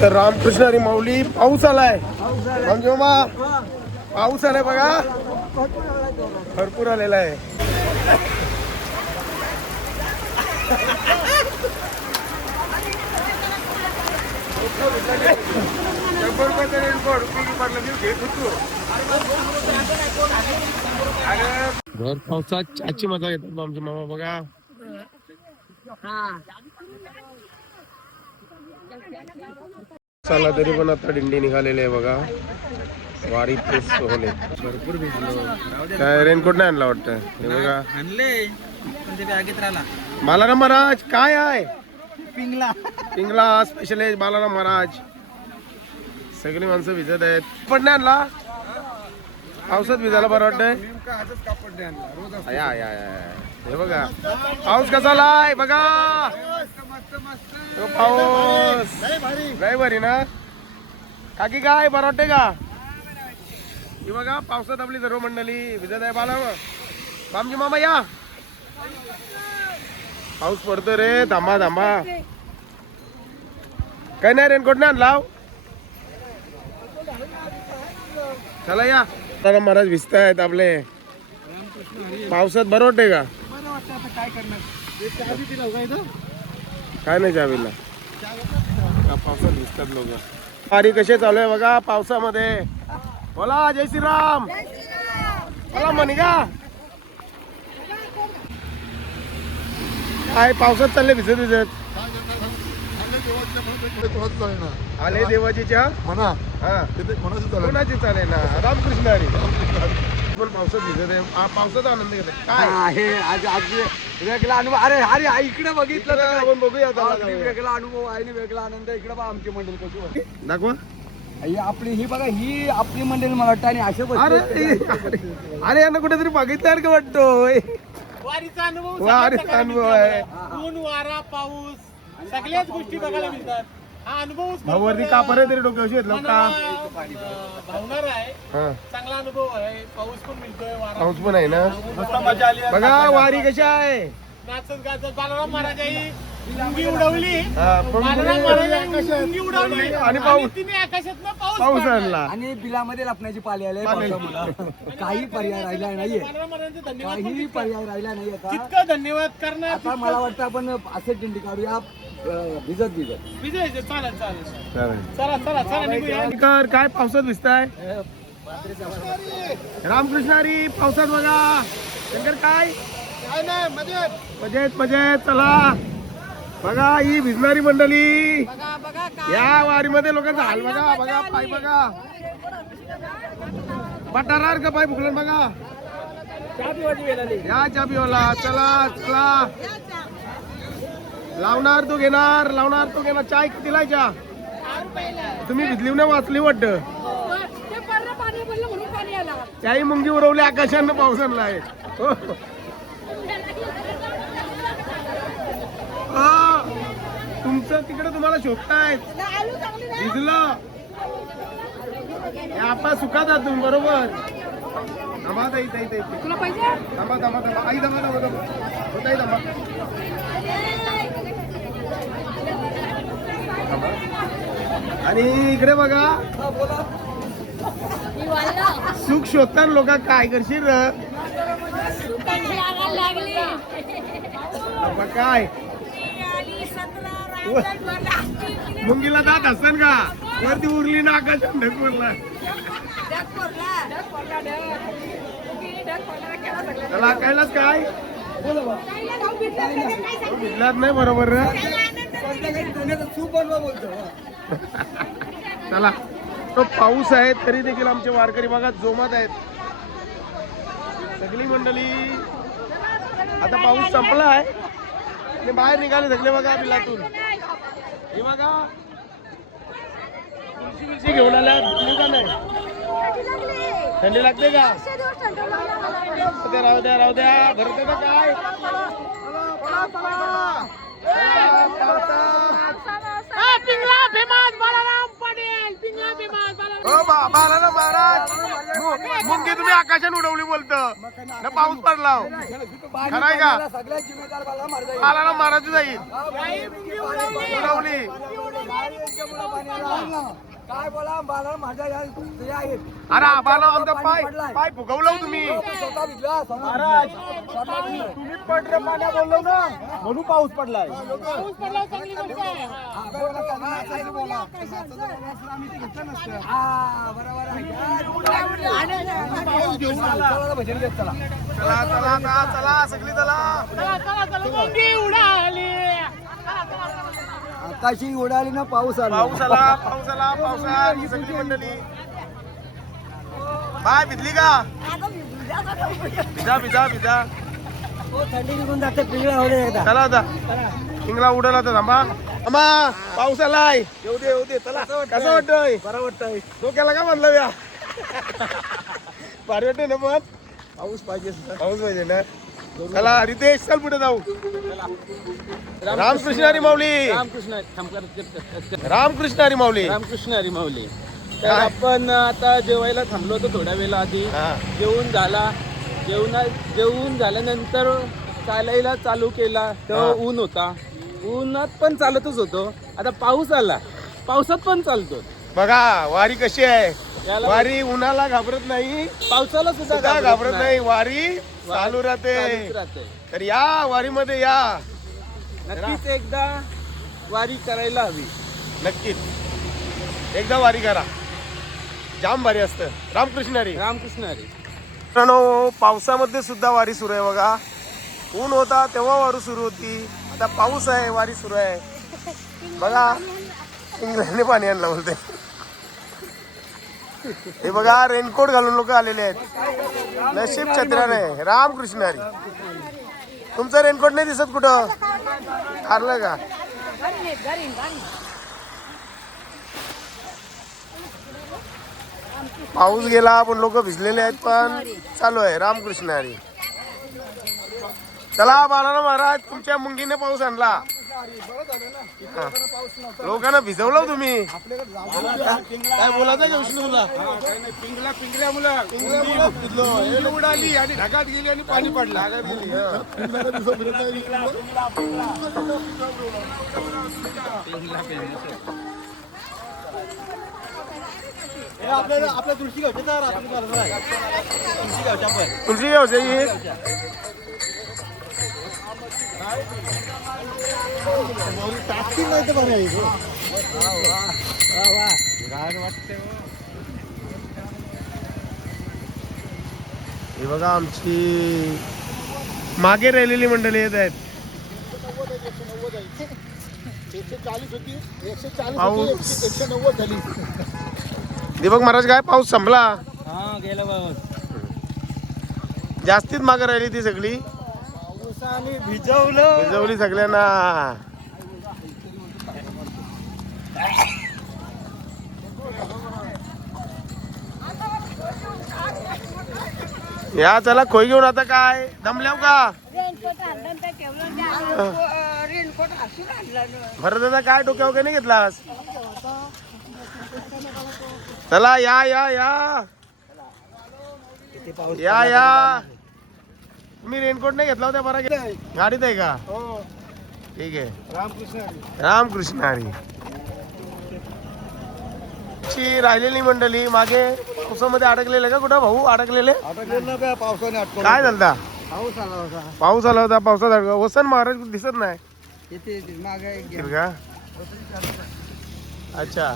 तर रामकृष्ण हरी माऊली पाऊस आलाय म्हणजे पाऊस आलाय बघा भरपूर आलेला आहे. भर पावसात आजची मजा घेतात आमचे मामा बघा. चला तरी पण आता दिंडी निघालेली आहे बघा. वारी प्रेस सोहले भरपूर भिजलो. काय रेनकोट नाही आणला वाटतं हे बघा. आणले बॅगेत राहिला. बालाराम महाराज काय आहे पिंगला पिंगला स्पेशल आहे बालाराम महाराज. सगळी माणसं भिजत आहेत. पण नाही आणला पावसात भिजायला बरं वाटतंय. हे बघा पाऊस कसा आलाय बघा. पाऊस लय भारी ना काकी काय बरं वाटतंय का. हे बघा पावसात आपली सर्व मंडळी भिजत आहे. बामजी मामा या पाऊस पडतो रे. थांबा थांबा काही नाही रेनकोट नाही आणला. चला या महाराज भिजतायत आपले पावसात. बरं वाटतंय का. काय नाही चावीला पावसात भिजतात लोक. वारी कसे चालू आहे बघा पावसामध्ये. बोला जय श्रीराम. बोला म्हणे का काय पावसात चालले भिजत भिजत. आले देवाजीच्या म्हणा कोणाची चालेल ना रामकृष्ण हरी. पण पावसात भिजत आहे. पावसाचा आनंद घेत काय आहे आज आज वेगळा अनुभव. अरे अरे इकडे बघितलं आपण बघूया वेगळा अनुभव आहे. वेगळा आनंद. इकडे बघा आमची मंडळी कशी होती. दाखवा आपली ही बघा ही आपली मंडळी मला वाटतं. आणि अशा अरे यांना कुठेतरी बघितल्यावर का वाटतोय. वारीचा अनुभव वारीचा अनुभव आहे. ऊन वारा पाऊस सगळ्याच गोष्टी बघायला मिळतात. हा अनुभव वरती कापर आहे तरी डोक्याशी येतलं का भावणार आहे. चांगला अनुभव आहे. पाऊस पण मिळतोय पाऊस पण आहे ना. मस्त मजा आली. बघा वारी कशी आहे. नाचत गाचत बालाराम महाराजांनी मुंगी उडवली. पण बालाराम महाराजांनी मुंगी उडवली आणि पाऊस तिने आकाशातनं पाऊस पाऊस आणला. आणि बिलामध्ये लपण्याची पाली आली आहे पावसामुळे. काही पर्याय राहिला नाहीये. बालाराम महाराजांचे धन्यवाद. काही पर्याय राहिला नाहीये. जितकं धन्यवाद करणार आता मला वाटतं आपण असेच दिंडी काढूया भिजत भिजत. विजय चालेल चालेल. चला चला चला निघूया. कर काय पावसात भिजताय. रामकृष्ण हरी पावसात बघा. शंकर काय नाही मजेत मजेत मजेत. चला बघा ही भिजणारी मंडळी. या वारीमध्ये लोकांचा हाल बघा. बघा पाय बघा पटारार का पाय भुकलन बघा. या चहा पिवाला. चला चला लावणार तो घेणार लावणार तो घेणार. चाय कितीला चहा तुम्ही भिजली ना वाचली वाटत. त्याही मुंगी उडवली आकाशानं पावसानं आहे. तुमचं तिकडे तुम्हाला शोधतायत भिजलं. आपण सुखात आहात तुम्ही बरोबर. थांबा ताई ताई ताई थांबा थांबा थांबा आई थांबा थांबा थांबा ताई थांबा. आणि इकडे बघा सुख शोधताना लोक काय करशील काय मुंगीला दात असतान का वरती उरली ना आकाशात ढकलला. त्याला कायलाच काय भिजलाच नाही बरोबर ना. चला तो पाऊस आहे तरी देखील आमचे वारकरी बघा जोमात आहेत. सगळी मंडळी आता पाऊस संपला आहे आणि बाहेर निघाले सगळे बघा बिलातून. हे बघा तुळशी बिळशी घेऊन आल्या. का नाही थंडी लागते का. राहू द्या राहू द्या भरते ना काय. पिंगला फेमस बालाराम पाटील. पिंगला फेमस बालाराम. बालाराम महाराज मुंगी तुम्ही आकाशात उडवली बोलतं ना पाऊस पडला हो. खरं आहे का? सगळ्यात जिम्मेदार मला मार जाईल. मला महाराज जाईल उडवली. काय बोला मला माझ्या ते आहेत. अरे आम्हाला आमचा पाय पाय फुगवलं तुम्ही. स्वतः भिजला, महाराज तुम्ही पडले पाण्या बोललो ना म्हणून पाऊस पडलाय. पाऊस पडला चांगली गोष्ट आहे. भजन घेत चला. चला चला चला चला सगळी चला. चला चला चला मुंगी उडाली. आकाशी उडाली ना पाऊस आला. पाऊस आला पाऊस आला पावसात ही सगळी मंडळी बाय भिजली का? भिजा भिजा भिजा. थंडी निघून जाते पिंगळा होते एकदा. चला आता इंगला उडाला तर थांबा थांबा. पाऊस आलाय. येऊ दे चला. कसं वाटतंय? बरं वाटतंय. डोक्याला का म्हणलं या भारी वाटतंय ना पण पाऊस पाहिजे. पाऊस पाहिजे ना. चला रितेश चल पुढे जाऊ. रामकृष्ण हरी माऊली. रामकृष्ण हरी माऊली. रामकृष्ण हरी माऊली. तर आपण आता जेवायला थांबलो होतो थोड्या वेळा आधी. हा. जेवून झाल्यानंतर चालायला चालू केला तेव्हा ऊन होता. उन्हात पण चालतच होतो. आता पाऊस आला, पावसात पण चालतो. बघा वारी कशी आहे. याला वारी उन्हाला घाबरत नाही, पावसाला सुद्धा घाबरत नाही. वारी चालू राहते. तर या वारीमध्ये या. नक्कीच एकदा वारी करायला हवी. नक्कीच एकदा वारी करा. जाम भारी असतं. रामकृष्ण हरी. रामकृष्ण हरी. मित्रांनो पावसामध्ये सुद्धा वारी सुरू आहे बघा. ऊन होता तेव्हा वारी सुरू होती. आता पाऊस आहे वारी सुरू आहे बघा. इंग्लंडने पाणी आणलं बोलते. हे बघा रेनकोट घालून लोक आलेले आहेत. नशीब छत्र्या नाही. रामकृष्ण हरी. तुमचं रेनकोट नाही दिसत कुठं? हारलं का? पाऊस गेला पण लोक भिजलेले आहेत पण चालू आहे. रामकृष्ण हरी. चला बाळाराम महाराज तुमच्या मुंगीने पाऊस आणला. हा. लोकांना भिजवलं तुम्ही. काय बोलायचं का विष्णू तुला? पिंगळ्या मुलं उडाली आणि ढगात गेली आणि पाणी पडलं. आपल्या तुळशी गावच्या तुमची गावची ही टाकतील नाही तर बरं. हे बघा आमची मागे राहिलेली मंडळी येत आहेत. 140 होती, 140 पाऊस. होती, 190 झाली. दीपक महाराज काय पाऊस संपला. हा गेला पाऊस. जास्तीच मागे राहिली ती सगळी. पावसाने भिजवलं. भिजवली सगळ्यांना. या चला खोई घेऊन. आता काय दमल्याव का? भरत दादा काय डोक्यावर नाही घेतलास? चला या या या या या. तुम्ही रेनकोट नाही घेतला होता बरा. गाडीत आहे का? ठीक आहे. रामकृष्ण हरी. रामकृष्ण हरी. ची राहिलेली मंडळी मागे पावसामध्ये अडकलेले का? कुठं भाऊ अडकलेले? अटकलेलं काय पावसाने अटकलं. काय झालता? पाऊस आला होता. पाऊस आला होता. पावसात अडकला. वसन महाराज दिसत नाही इथे मागे का? अच्छा